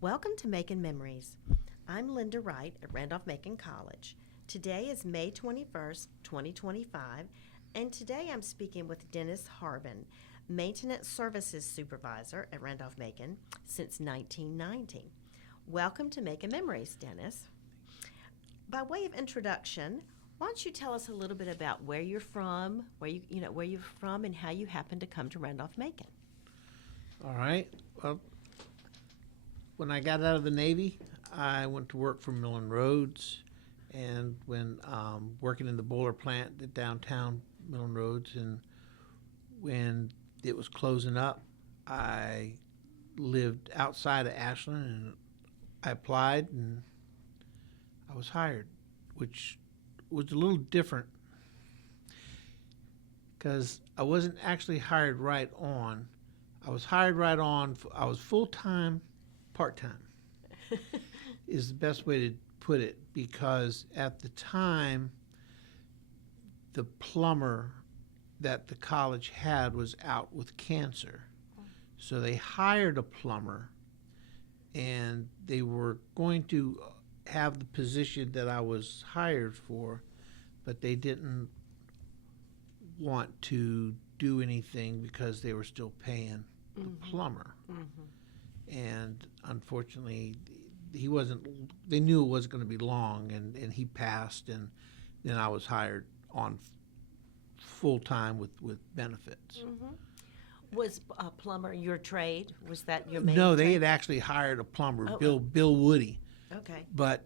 Welcome to Macon Memories. I'm Lynda Wright at Randolph-Macon College. Today is May 21st, 2025, and today I'm speaking with Dennis Harbin, Maintenance Services Supervisor at Randolph-Macon since 1990. Welcome to Macon Memories, Dennis. By way of introduction, why don't you tell us a little bit about where you're from, where you're from, and how you happened to come to Randolph-Macon? All right. Well, when I got out of the Navy, I went to work for Millen Roads, and when working in the boiler plant at downtown Millen Roads, and when it was closing up, I lived outside of Ashland, and I applied, and I was hired, which was a little different because I wasn't actually hired right on. I was hired right on. I was full-time, part-time is the best way to put it, because at the time, the plumber that the college had was out with cancer. So they hired a plumber, and they were going to have the position that I was hired for, but they didn't want to do anything because they were still paying the plumber. And unfortunately, they knew it wasn't going to be long, and he passed, and then I was hired on full-time with benefits. Was a plumber your trade? Was that your main No, they trade? had actually hired a plumber, Oh. Bill Woody. Okay. But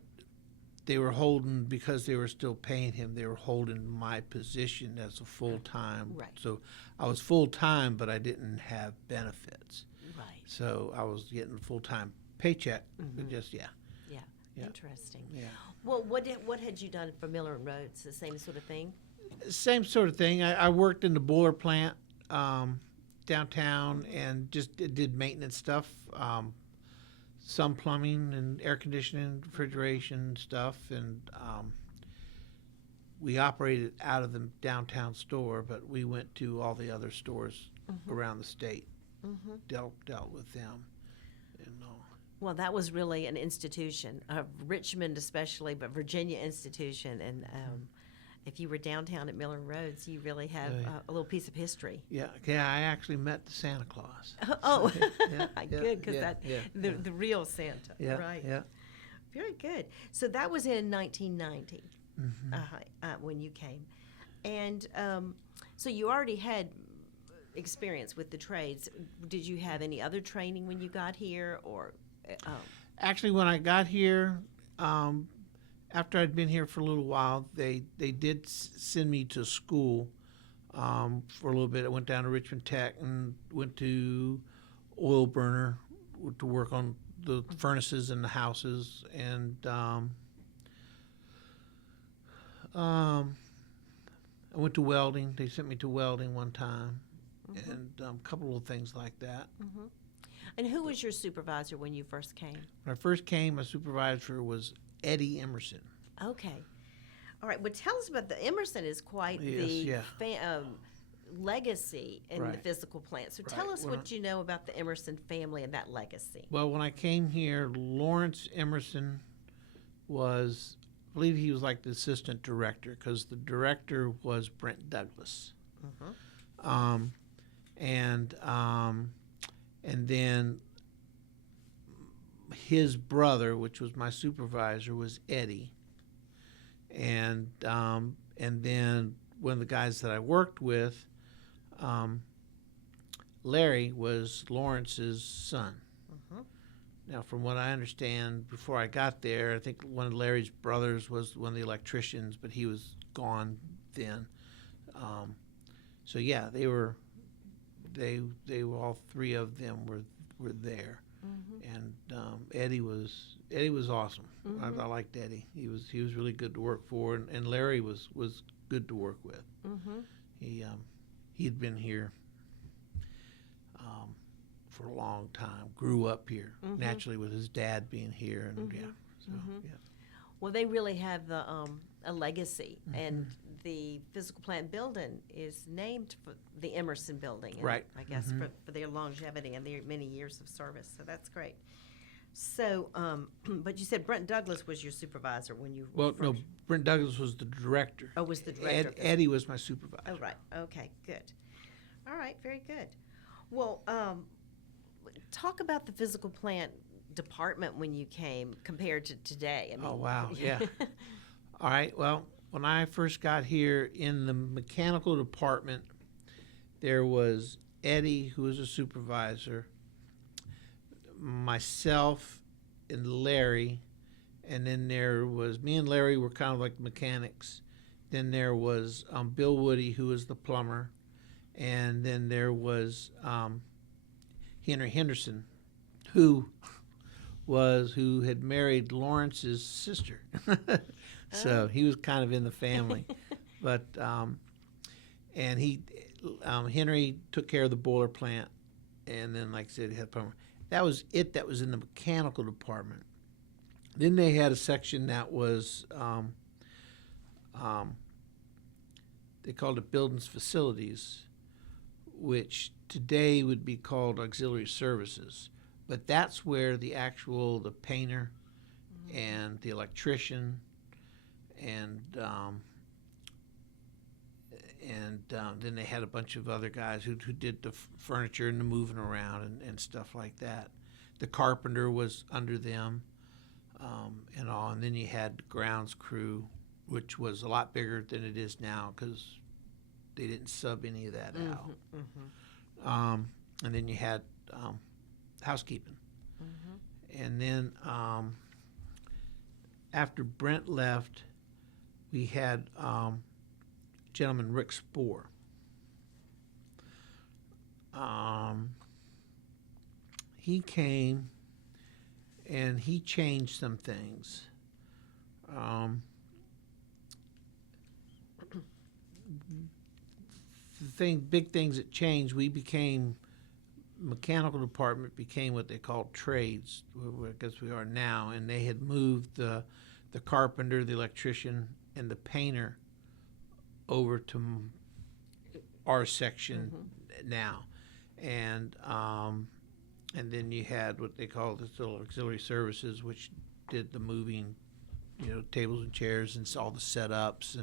they were holding, because they were still paying him, they were holding my position as a full-time. Right. So I was full-time, but I didn't have benefits. Right. So I was getting a full-time paycheck, but just, yeah. Interesting. Yeah. Well, what had you done for Miller and Rhodes? The same sort of thing? Same sort of thing. I worked in the boiler plant downtown and just did maintenance stuff. Some plumbing and air conditioning, refrigeration stuff, and we operated out of the downtown store, but we went to all the other stores around the state, dealt with them. Well, that was really an institution, Richmond especially, but Virginia institution. And if you were downtown at Miller and Rhodes, you really have a little piece of history. Yeah, I actually met the Santa Claus. Oh, Yeah, good, because yeah. the real Santa, Yeah, right? yeah. Very good. So that was in 1990 when you came, and so you already had experience with the trades. Did you have any other training when you got here, or? Actually, when I got here, after I'd been here for a little while, they did send me to school for a little bit. I went down to Richmond Tech and went to oil burner to work on the furnaces in the houses, and I went to welding. They sent me to welding one time, and a couple of things like that. And who was your supervisor when you first came? When I first came, my supervisor was Eddie Emerson. Okay. All right. Well, tell us about Emerson is quite legacy in the physical plant. So tell us what you know about the Emerson family and that legacy. Well, when I came here, Lawrence Emerson was, I believe he was like the assistant director, because the director was Brent Douglas. And then his brother, which was my supervisor, was Eddie. And then one of the guys that I worked with, Larry, was Lawrence's son. Now, from what I understand, before I got there, I think one of Larry's brothers was one of the electricians, but he was gone then. So yeah, they were all three of them were there. And Eddie was awesome. I liked Eddie. He was really good to work for, and Larry was good to work with. He'd been here for a long time. Grew up here naturally with his dad being here, and Well, they really have a legacy, and the physical plant building is named for the Emerson building, and Right. I guess for their longevity and their many years of service. So that's great. So, but you said Brent Douglas was your supervisor when you Well, no, first. Brent Douglas was the director. Oh, was the director. of the- Eddie was my supervisor. Oh, right. Okay, good. All right, very good. Well, talk about the physical plant department when you came compared to today. Oh, wow, yeah. All right, well, when I first got here in the mechanical department, there was Eddie, who was a supervisor, myself, and Larry, and then there was me and Larry were kind of like mechanics. Then there was Bill Woody, who was the plumber, and then there was Henry Henderson, who had married Lawrence's sister. So he was kind of in the family, but and Henry took care of the boiler plant, and then, like I said, he had a plumber. That was it. That was in the mechanical department. Then they had a section that was they called it buildings facilities, which today would be called auxiliary services. But that's where the painter and the electrician and then they had a bunch of other guys who did the furniture and the moving around and stuff like that. The carpenter was under them and all. And then you had the grounds crew, which was a lot bigger than it is now because they didn't sub any of that out. And then you had housekeeping. And then after Brent left, we had gentleman Rick Spohr. He came and he changed some things. Big things that changed. We became mechanical department became what they called trades. I guess we are now, and they had moved the carpenter, the electrician, and the painter over to our section now, and then you had what they call the auxiliary services, which did the moving, tables and chairs and all the setups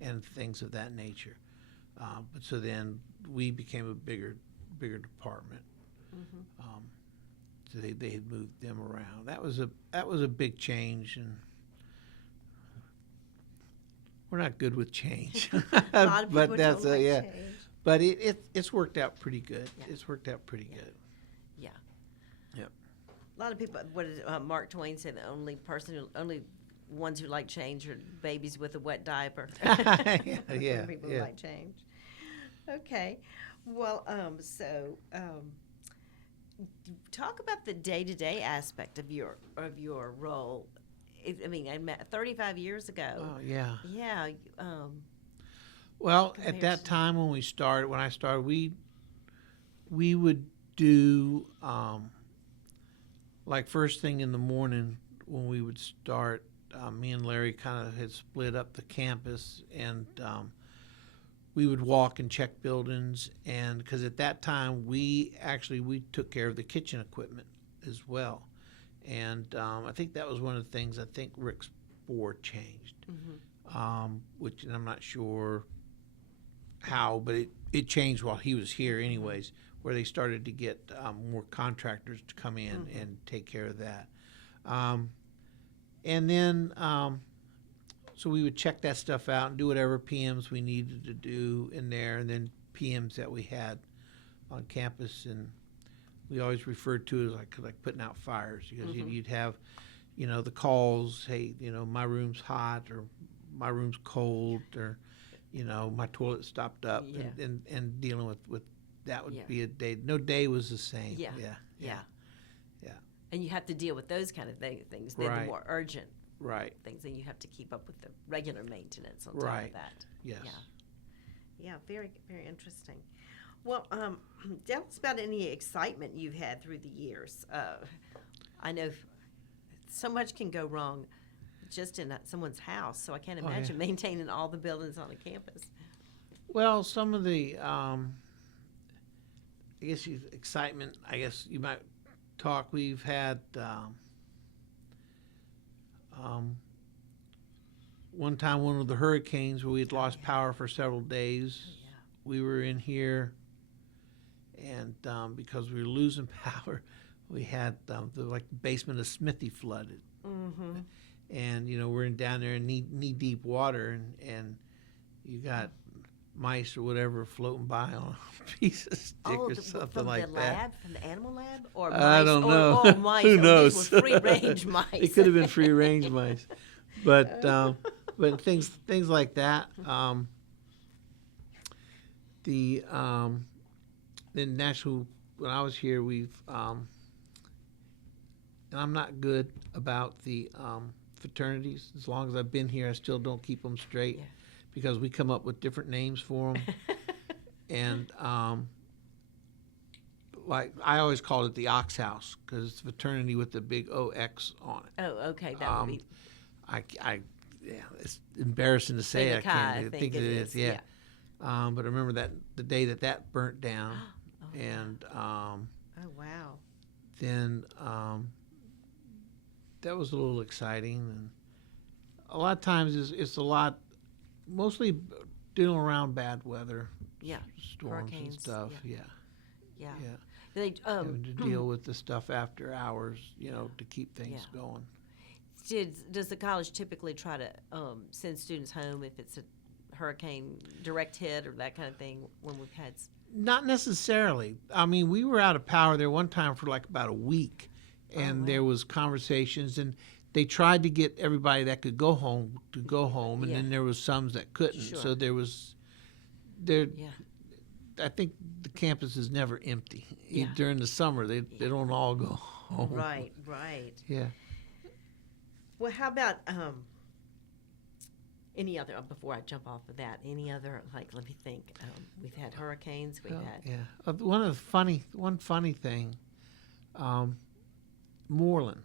and things of that nature. But so then we became a bigger department. So they had moved them around. That was a big change, and we're not good with change. A lot of people but that's don't like yeah. change. But it's worked out pretty good. Yeah. It's worked out pretty good. Yeah. Yep. A lot of people. What did Mark Twain say? The only ones who like change are babies with a wet diaper. Yeah. People who like change. Okay. Well, talk about the day-to-day aspect of your role. I met 35 years ago. Oh yeah. Yeah. Well, at that time when I started, we would do like first thing in the morning when we would start. Me and Larry kind of had split up the campus, and we would walk and check buildings, and because at that time we took care of the kitchen equipment as well, and I think that was one of the things I think Rick's board changed, which, and I'm not sure how, but it changed while he was here anyways, where they started to get more contractors to come in and take care of that. And then, so we would check that stuff out and do whatever PMs we needed to do in there, and then PMs that we had on campus, and we always referred to as like putting out fires, because you'd have, the calls, hey, my room's hot, or my room's cold, or, my toilet stopped up, and dealing with that would be a day. No day was the same. Yeah. And you have to deal with those kind of things. They're the more urgent things, and you have to keep up with the regular maintenance on top of that. Yes. Yeah, very, very interesting. Well, tell us about any excitement you've had through the years. I know so much can go wrong just in someone's house, so I can't imagine maintaining all the buildings on a campus. Well, some of the, excitement, I guess you might talk. We've had one time, one of the hurricanes where we had lost power for several days. Yeah. We were in here, and because we were losing power, we had the basement of Smithy flooded. Mm-hmm. And we're down there in knee deep water, and you got mice or whatever floating by on a piece of stick or something like that. From the animal lab, or mice? I don't know. Or mice? Who knows? These were free range mice. It could have been free range mice, but things like that. The national, when I was here, we've and I'm not good about the fraternities. As long as I've been here, I still don't keep them straight. Yeah. Because we come up with different names for them. And like I always called it the Ox House because it's a fraternity with the big OX on it. Oh, okay. That would be. Yeah, it's embarrassing to say. I can't think it is. Yeah. But I remember that the day that burnt down, Oh, and oh wow. then that was a little exciting. And a lot of times it's a lot. Mostly dealing around bad weather, Yeah, storms hurricanes, and stuff. yeah. Yeah. They Having to deal with the stuff after hours, to keep things going. Does the college typically try to send students home if it's a hurricane direct hit or that kind of thing when we've had? Not necessarily. I mean, we were out of power there one time for like about a week, and there was conversations, and they tried to get everybody that could go home to go home, and then there was some that couldn't. Sure. So I think the campus is never empty. Yeah. During the summer, they don't all go home. Right. Yeah. Well, how about any other, before I jump off of that, any other, let me think. We've had hurricanes, we've had. Yeah. One funny thing, Moreland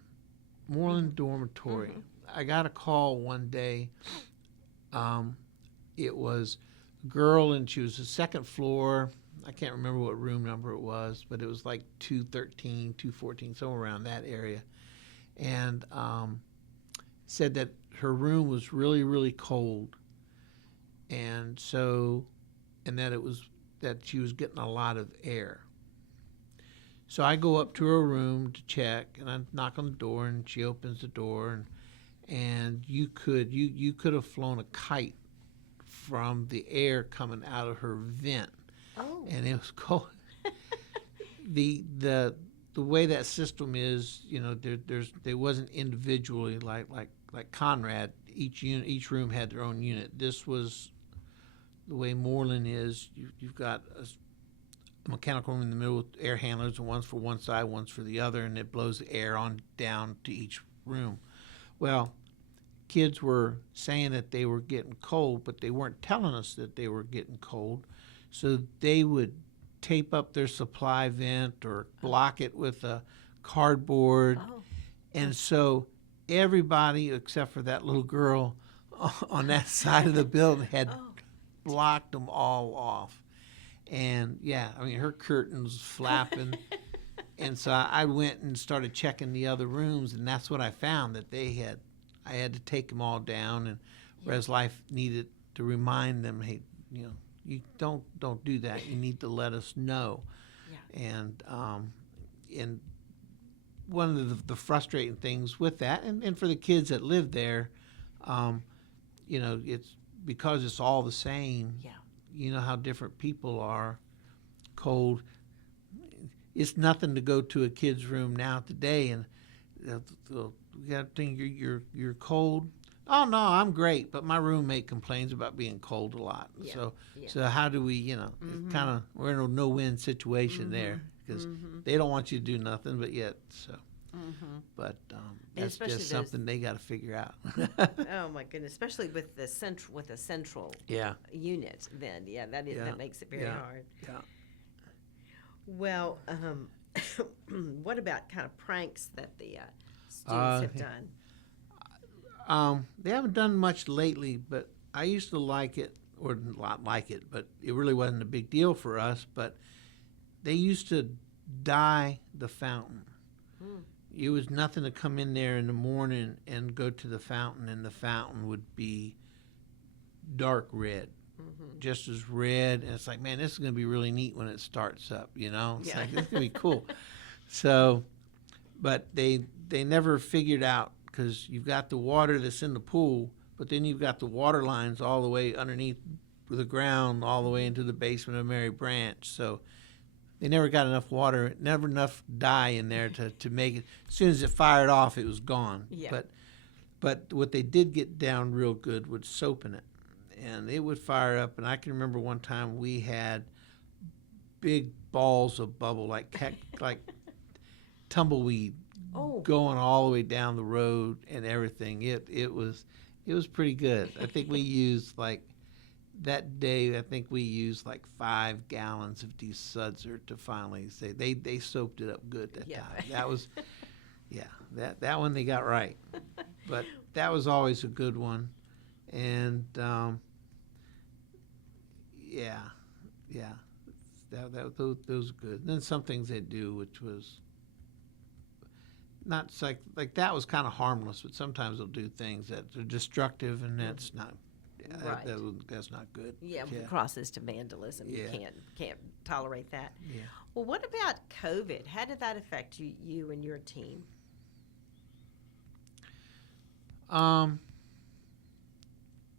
Dormitory. I got a call one day. It was a girl, and she was the second floor. I can't remember what room number it was, but it was like 213, 214, somewhere around that area. And said that her room was really, really cold. And that she was getting a lot of air. So I go up to her room to check, and I knock on the door, and she opens the door, and you could have flown a kite from the air coming out of her vent. Oh. And it was cold. the way that system is, there wasn't individually like Conrad. Each room had their own unit. This was the way Moreland is. You've got a mechanical room in the middle with air handlers, and one's for one side, one's for the other, and it blows the air on down to each room. Well, kids were saying that they were getting cold, but they weren't telling us that they were getting cold. So they would tape up their supply vent or block it with a cardboard. Oh. And so everybody except for that little girl on that side of the building had blocked them all off. And her curtain was flapping. And so I went and started checking the other rooms, and that's what I found, that I had to take them all down, and Res Life needed to remind them, hey, you don't do that. You need to let us know. Yeah. And one of the frustrating things with that, and for the kids that live there, it's because it's all the same. Yeah. You know how different people are. Cold. It's nothing to go to a kid's room now today and you got to think you're cold. Oh no, I'm great, but my roommate complains about being cold a lot. Yeah. So how do we, it's kind of, we're in a no-win situation there because they don't want you to do nothing, but yet but that's just something they got to figure out. Oh my goodness, especially with a central unit. Then that makes it very hard. Yeah. Well, what about kind of pranks that the students have done? They haven't done much lately, but I used to like it, or not like it, but it really wasn't a big deal for us. But they used to dye the fountain. Mm. It was nothing to come in there in the morning and go to the fountain, and the fountain would be dark red, just as red. And it's like, man, this is going to be really neat when it starts up, you know? It's like, this is going to be cool. So, but they never figured out, because you've got the water that's in the pool, but then you've got the water lines all the way underneath the ground, all the way into the basement of Mary Branch. So they never got enough water, never enough dye in there to make it. As soon as it fired off, it was gone. Yeah. But what they did get down real good was soap in it, and it would fire up. And I can remember one time we had big balls of bubble, like tumbleweed, going all the way down the road and everything. It was pretty good. I think we used that day, I think we used 5 gallons of desudser to finally say they soaped it up good that time. That was, that one they got right. But that was always a good one. And, those are good. And then some things they do, which was not like that was kind of harmless, but sometimes they'll do things that are destructive, and that's not. Right. That's not good. Yeah, crosses to vandalism. Yeah. You can't tolerate that. Yeah. Well, what about COVID? How did that affect you and your team?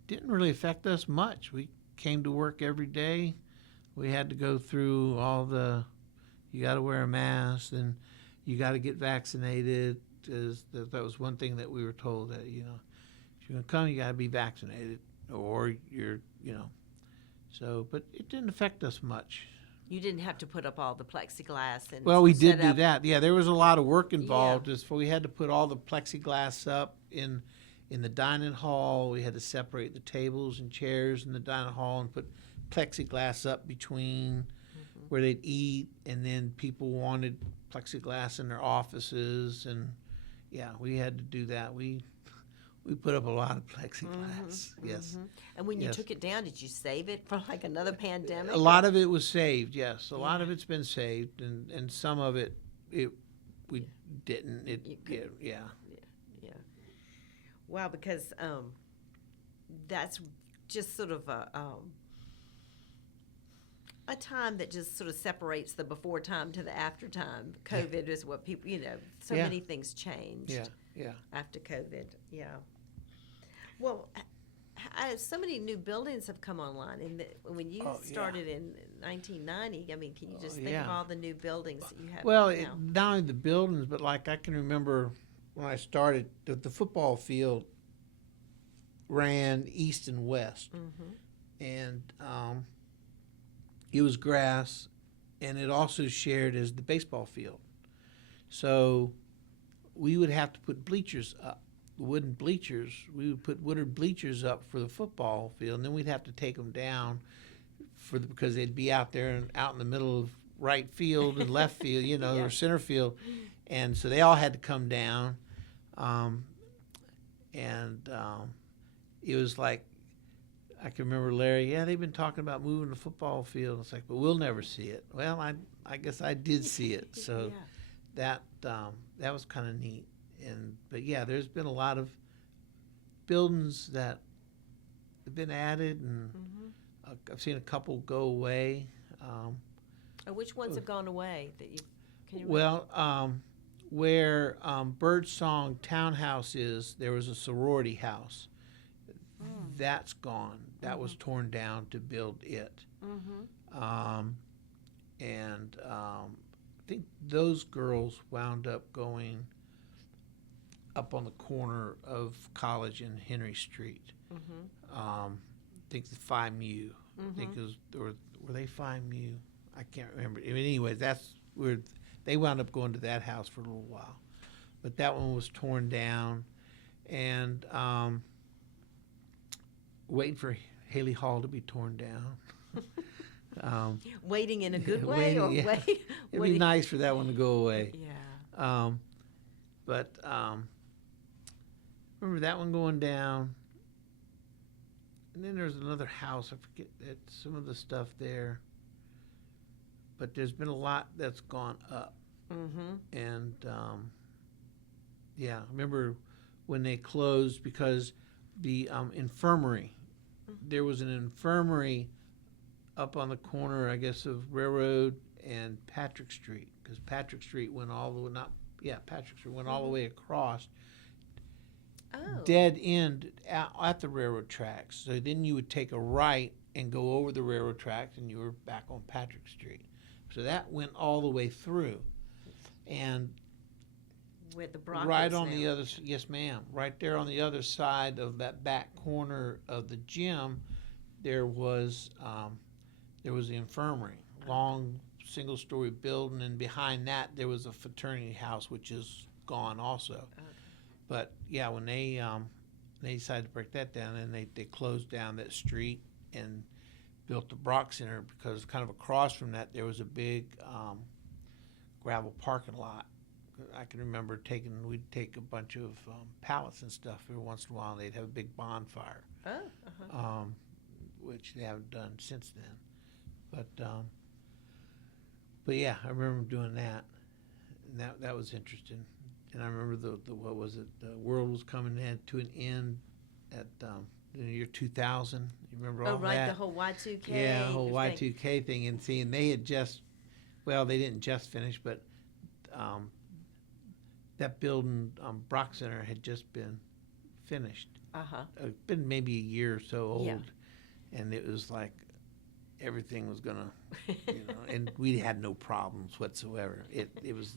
Didn't really affect us much. We came to work every day. We had to go through all you got to wear a mask, and you got to get vaccinated. That was one thing that we were told, that, if you're going to come, you got to be vaccinated, or so, but it didn't affect us much. You didn't have to put up all the plexiglass and well, we did set do up. that. Yeah, there was a lot of work involved. We had to put all the plexiglass up in the dining hall. We had to separate the tables and chairs in the dining hall and put plexiglass up between where they'd eat, and then people wanted plexiglass in their offices, and we had to do that. We put up a lot of plexiglass. Yes. And when you took it down, did you save it for another pandemic? A lot of it was saved. Yes, a lot of it's been saved, and some of it we didn't. Yeah. Wow, because that's just sort of a time that just sort of separates the before time to the after time. COVID is what people, so many things changed. Yeah. After COVID, Well, so many new buildings have come online. When you started in 1990, I mean, can you just think of all the new buildings that you have Well, now? not only the buildings, but I can remember when I started, the football field ran east and west, and it was grass, and it also shared as the baseball field. So we would have to put bleachers up, wooden bleachers. We would put wooden bleachers up for the football field, and then we'd have to take them down because they'd be out there and out in the middle of right field and left field, or center field, and so they all had to come down, it was like, I can remember Larry, they've been talking about moving the football field. It's like, but we'll never see it. Well, I guess I did see it, so that was kind of neat. But there's been a lot of buildings that have been added, and I've seen a couple go away. Which ones have gone away that can you remember? Well, where Birdsong Townhouse is, there was a sorority house. That's gone. That was torn down to build it. I think those girls wound up going up on the corner of College and Henry Street. I think the Phi Mu. I think it was, were they Phi Mu? I can't remember. Anyway, that's where they wound up going to that house for a little while. But that one was torn down, and waiting for Haley Hall to be torn down. Waiting in a good way, It'd be nice for that one to go away. But remember that one going down, and then there's another house. I forget some of the stuff there. But there's been a lot that's gone up. Mm-hmm. And yeah, I remember when they closed because the infirmary. There was an infirmary up on the corner, I guess, of Railroad and Patrick Street, because Patrick Street went all the way Patrick Street went all the way across, Oh. dead end at the railroad tracks. So then you would take a right and go over the railroad tracks, and you were back on Patrick Street. So that went all the way through, and Where the Brock right is on the now. other, yes, ma'am, right there on the other side of that back corner of the gym, there was the infirmary, long single-story building, and behind that there was a fraternity house, which is gone also. Okay. But yeah, when they decided to break that down, and they closed down that street and built the Brock Center, because kind of across from that there was a big gravel parking lot. I can remember we'd take a bunch of pallets and stuff every once in a while, and they'd have a big bonfire, Oh. Uh-huh. which they haven't done since then. But yeah, I remember doing that, and that was interesting. And I remember the what was it? The world was coming to an end at in the year 2000. You remember all Oh, right, that? the whole Y2K. Yeah, the whole thing. Y2K thing, and seeing they had just, well, they didn't just finish, but that building, Brock Center, had just been finished. Uh-huh. Been maybe a year or so old, Yeah. and it was like everything was gonna, and we had no problems whatsoever. It was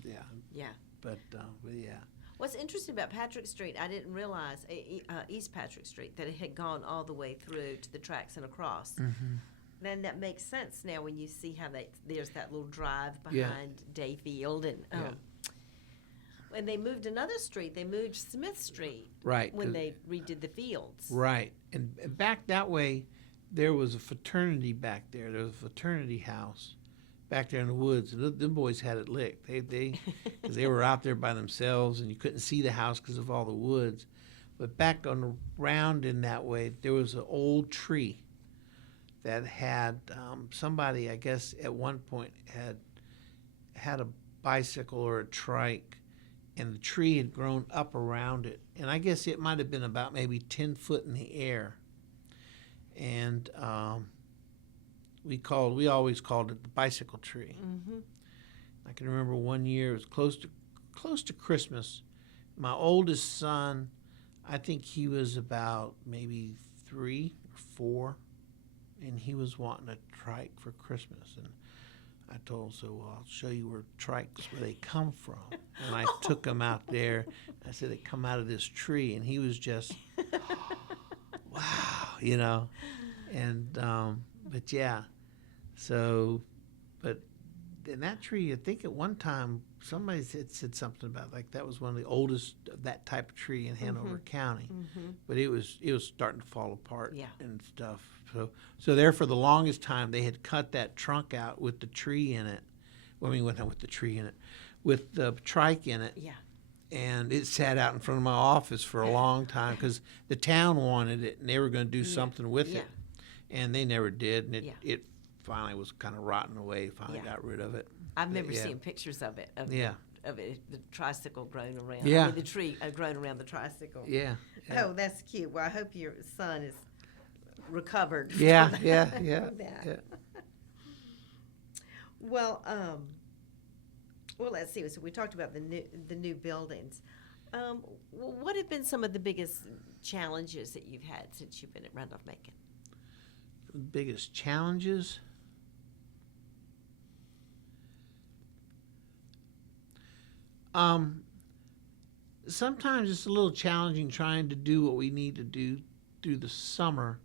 Yeah. but yeah. What's interesting about Patrick Street, I didn't realize, East Patrick Street, that it had gone all the way through to the tracks and across. Mm-hmm. Then that makes sense now when you see how there's that little drive Yeah. behind Day Field. And Yeah. when they moved another street, they moved Smith Street Right. when 'cause- they redid the fields. Right, and back that way, there was a fraternity back there. There was a fraternity house back there in the woods. And them boys had it licked. Cause they were out there by themselves, and you couldn't see the house because of all the woods. But back on the round in that way, there was an old tree that had somebody, I guess, at one point had a bicycle or a trike, and the tree had grown up around it. And I guess it might have been about maybe 10 foot in the air. And we always called it the bicycle tree. Mm-hmm. I can remember one year, it was close to Christmas. My oldest son, I think he was about maybe 3 or 4, and he was wanting a trike for Christmas. And I told him, so I'll show you where they come from. And I took him out there. I said, they come out of this tree. And he was just, wow, And, but yeah, so, but in that tree, I think at one time, somebody said something about, like, that was one of the oldest of that type of tree in Hanover County. Mm-hmm. But it was starting to fall apart Yeah. and stuff. So there for the longest time, they had cut that trunk out with the tree in it. Well, I mean, not with the tree in it, with the trike in it. Yeah. And it sat out in front of my office for a long time because the town wanted it, and they were going to do something with it. And they never did, and it finally was kind of rotting away, finally got rid of it. I remember Yeah. seeing pictures of it. Of it, the tricycle growing around. Yeah. I mean, the tree growing around the tricycle. Yeah. Oh, that's cute. Well, I hope your son is recovered. Yeah, from yeah, that. yeah, From that. yeah. Well, let's see. So we talked about the new buildings. What have been some of the biggest challenges that you've had since you've been at Randolph-Macon? The biggest challenges? Sometimes it's a little challenging trying to do what we need to do through the summer,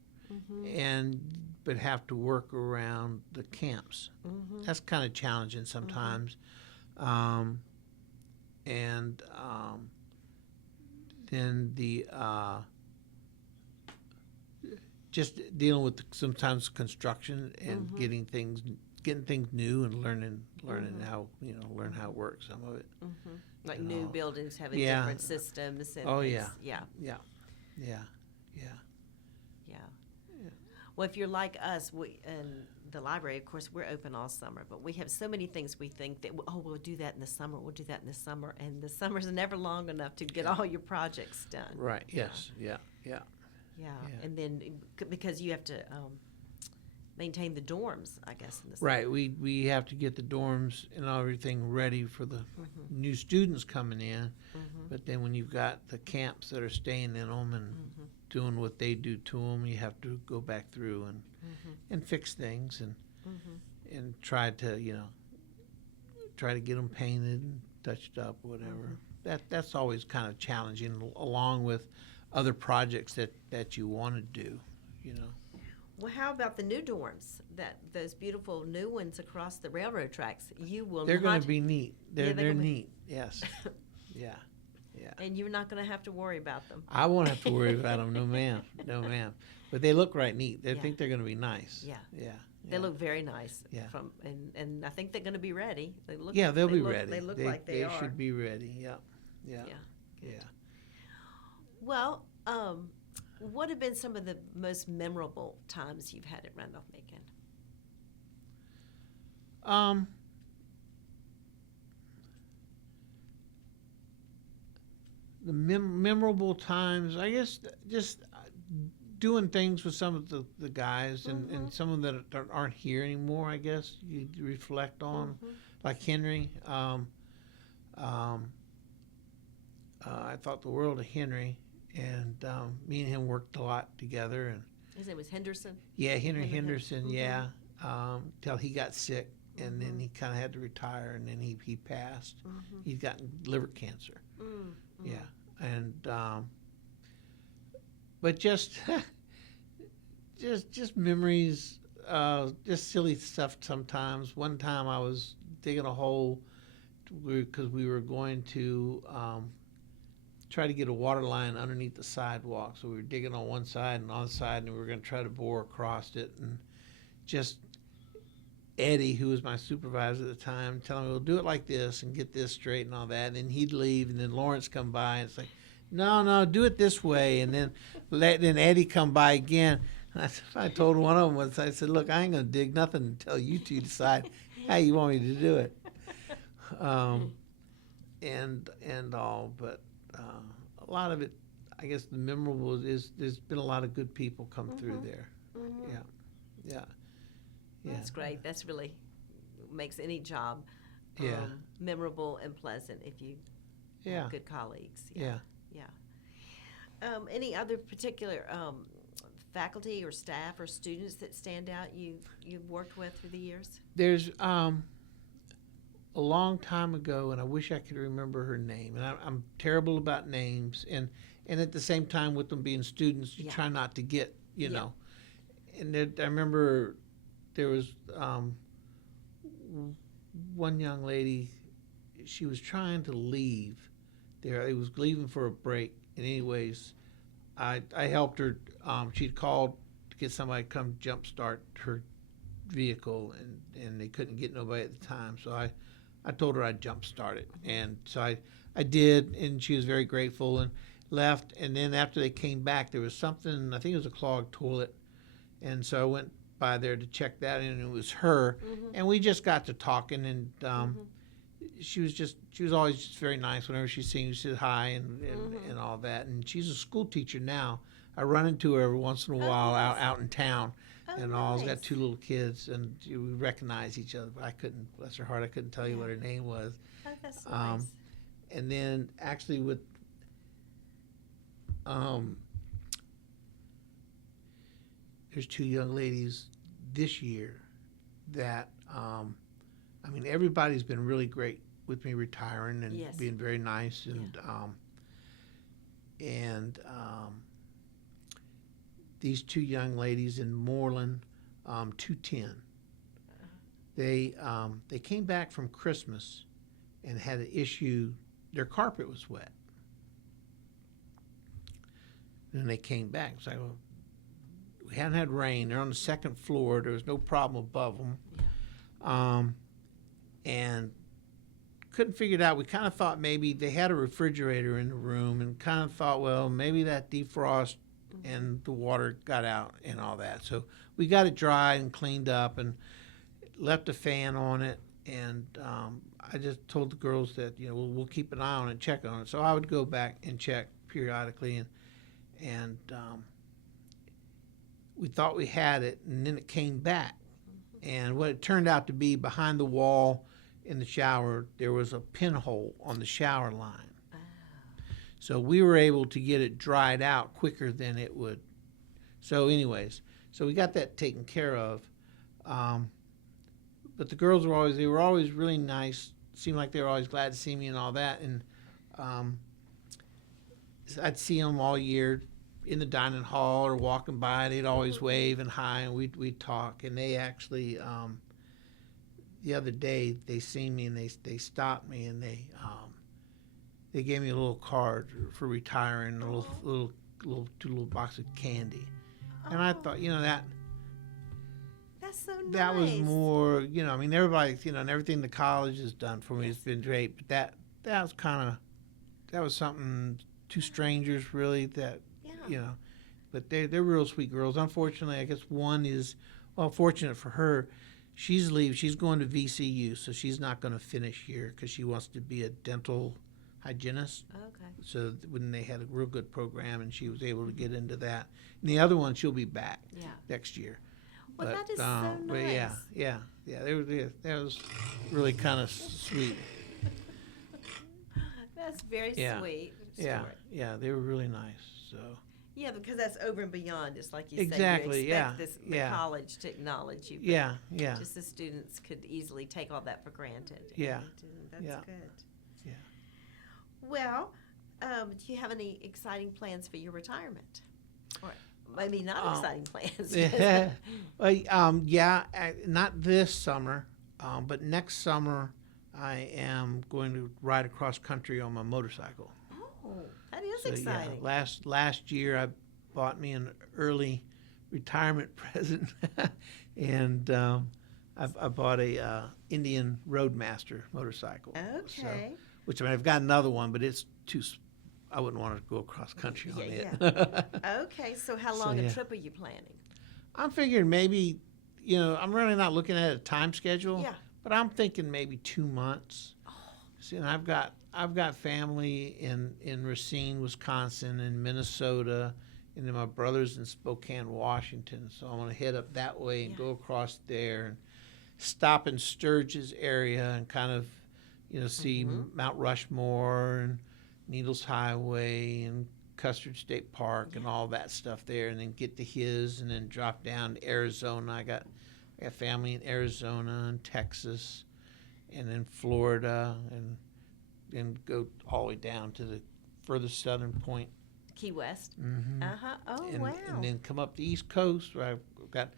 but have to work around the camps. Mm-hmm. That's kind of challenging sometimes. Then the just dealing with sometimes construction and getting things new and learning how learn how it works, some of it. Mm-hmm. Like new buildings having Yeah. different systems. And Oh, things. yeah. Yeah. Yeah. Well, if you're like us, the library, of course, we're open all summer, but we have so many things we think that, oh, we'll do that in the summer, we'll do that in the summer, and the summer's never long enough to get all your projects done. Right. Yes. Yeah. Yeah. Yeah, Yeah. and then because you have to maintain the dorms, I guess, in the summer. Right. We have to get the dorms and everything ready for the Mm-hmm. new students coming in. Mm-hmm. But then when you've got the camps that are staying in them and Mm-hmm. doing what they do to them, you have to go back through Mm-hmm. and fix things Mm-hmm. and try to get them painted and touched up, whatever. That's always kind of challenging, along with other projects that you want to do, Well, how about the new dorms? Those beautiful new ones across the railroad tracks. You will They're going not, to be neat. They're they're gonna be- neat. Yes. Yeah. Yeah. and you're not going to have to worry about them. I won't have to worry about them. No, ma'am. No, ma'am. But they look right neat. They Yeah. think they're going to be nice. Yeah. Yeah. They yeah. look very nice. Yeah. And I think they're going to be ready. They look. Yeah, they'll they be look- ready. They look like they are. should be ready. Yeah. Yeah. Yeah. Yeah. Well, what have been some of the most memorable times you've had at Randolph-Macon? The memorable times, I guess, just doing things with some of the guys and some of them that aren't here anymore, I guess, you reflect on, like Henry. I thought the world of Henry, and me and him worked a lot together. And His name was Henderson. yeah, Henry Henry Henderson, Mhm. yeah, till he got sick, and then he kind of had to retire, and then he passed. Mm-hmm. He's gotten liver cancer. Yeah, and but just just memories, just silly stuff sometimes. One time I was digging a hole because we were going to try to get a water line underneath the sidewalk. So we were digging on one side and on the side, and we were going to try to bore across it. And just Eddie, who was my supervisor at the time, telling me, "We'll do it like this and get this straight and all that." And then he'd leave, and then Lawrence come by, and it's like, "No, do it this way." And then then Eddie come by again. And I told one of them once, I said, "Look, I ain't gonna dig nothing until you two decide how you want me to do it." And all, but a lot of it, I guess, the memorable is there's been a lot of good people come through there. Yeah. That's great. That's really makes any job Yeah. memorable and pleasant if you Yeah. have good colleagues. Yeah. Any other particular faculty or staff or students that stand out you've worked with through the years? There's a long time ago, and I wish I could remember her name. And I'm terrible about names, and at the same time, with them being students, you Yeah. try not to get, Yeah. know. And I remember there was one young lady. She was trying to leave. It was leaving for a break. And anyways, I helped her. She'd called to get somebody to come jumpstart her vehicle, and they couldn't get nobody at the time. So I told her I'd jumpstart it, and so I did, and she was very grateful and left. And then after they came back, there was something, I think it was a clogged toilet, and so I went by there to check that, and it was her, and we just got to talking, and she was always just very nice. Whenever she seen me, she said hi and all that. And she's a school teacher now. I run into her every once in a while out in town, and all. She's got Nice. 2 little kids, and we recognize each other. But I couldn't, bless her heart, I couldn't tell you what her name was. Oh, that's Um, nice. And then actually with there's 2 young ladies this year that everybody's been really great with me retiring and Yes. being very nice, and these 2 young ladies in Moreland, 210. They came back from Christmas and had an issue. Their carpet was wet. And they came back. It's like, well, we hadn't had rain. They're on the 2nd floor. There was no problem above them. And couldn't figure it out. We kind of thought maybe they had a refrigerator in the room, and kind of thought, well, maybe that defrost and the water got out and all that. So we got it dry and cleaned up and left a fan on it. And I just told the girls that, we'll keep an eye on it, check on it. So I would go back and check periodically, and we thought we had it, and then it came back. And what it turned out to be, behind the wall in the shower, there was a pinhole on the shower line. So we were able to get it dried out quicker than it would. So anyways, so we got that taken care of. But the girls were always really nice. Seemed like they were always glad to see me and all that. And I'd see them all year in the dining hall or walking by. They'd always wave and hi, and we'd talk. And they actually, the other day, they seen me and they stopped me, and they gave me a little card for retiring, a little box of candy. And I thought, That's so nice. that was more, everybody, and everything the college has done for me has been great. But that was something, two strangers really that, but they're real sweet girls. Unfortunately, I guess one is, fortunate for her, she's going to VCU, so she's not going to finish here because she wants to be a dental hygienist. Okay. So when they had a real good program, and she was able to get into that. And the other one, she'll be back next year. Well, But, that is so nice. But yeah. That was really kind of sweet. That's very sweet. Yeah, Stuart. yeah, they were really nice. So Yeah, because that's over and beyond, just like you Exactly, said. You yeah, expect the yeah. college to acknowledge you. But yeah, just the students could easily take all that for granted. Yeah, And that's yeah. good. Yeah. Well, do you have any exciting plans for your retirement? Or maybe not exciting plans. Not this summer, but next summer I am going to ride across country on my motorcycle. Oh, that is So, exciting. Yeah, last year I bought me an early retirement present, and I bought a Indian Roadmaster motorcycle. So, Okay. which I've got another one, but it's too. I wouldn't want to go across country on it. Okay, so how So, long a yeah. trip are you planning? I'm figuring maybe, I'm really not looking at a time schedule. Yeah. But I'm thinking maybe 2 months. See, and I've got family in Racine, Wisconsin, and Minnesota, and then my brother's in Spokane, Washington. So I'm gonna head up that way and go across there and stop in Sturgis area and kind of, see Mount Rushmore and Needles Highway and Custard State Park and all that stuff there, and then get to his, and then drop down to Arizona. I got family in Arizona and Texas, and then Florida, and go all the way down to the furthest southern point. Key West. Mm-hmm. Oh, and, wow. And then come up the East Coast, where I've got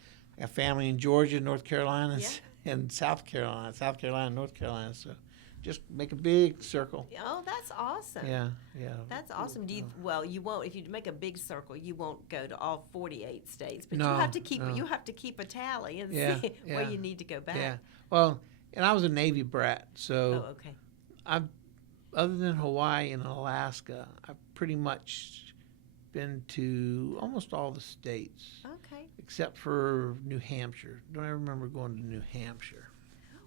family in Georgia, North Carolina, and South Carolina, North Carolina. So just make a big circle. Oh, that's awesome. Yeah. That's awesome. You won't, if you make a big circle, you won't go to all 48 states, but No, you have to keep no. you have to keep a tally and Yeah, see where yeah. you need to go back. Yeah. Well, and I was a Navy brat, Oh, so okay. other than Hawaii and Alaska, I've pretty much been to almost all the states, Okay. except for New Hampshire. Don't ever remember going to New Hampshire.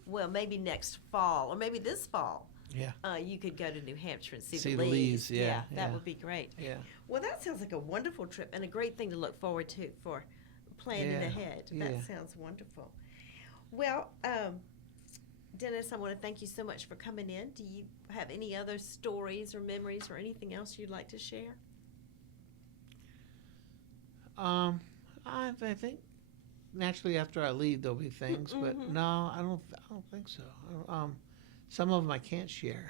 Well, maybe next fall, or maybe this fall, Yeah. you could go to New Hampshire and see See the the leaves. leaves, yeah, that yeah. would be great. Yeah. Well, that sounds like a wonderful trip and a great thing to look forward to for planning Yeah, ahead. yeah. That sounds wonderful. Well, Dennis, I want to thank you so much for coming in. Do you have any other stories or memories or anything else you'd like to share? I think naturally after I leave there'll be things, but no, I don't think so. Some of them I can't share.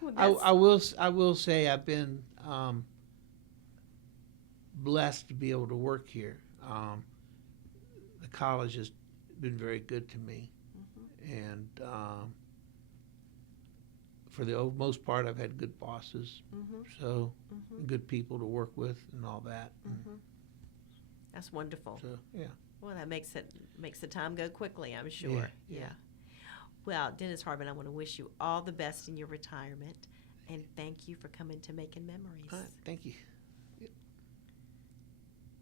Well, I will say I've been blessed to be able to work here. The college has been very good to me, and for the most part, I've had good bosses, so good people to work with and all that. That's wonderful. So yeah. Well, that makes the time go quickly, I'm sure. Yeah. Well, Dennis Harbin, I want to wish you all the best in your retirement, and thank you for coming to Making Memories. All right, thank you.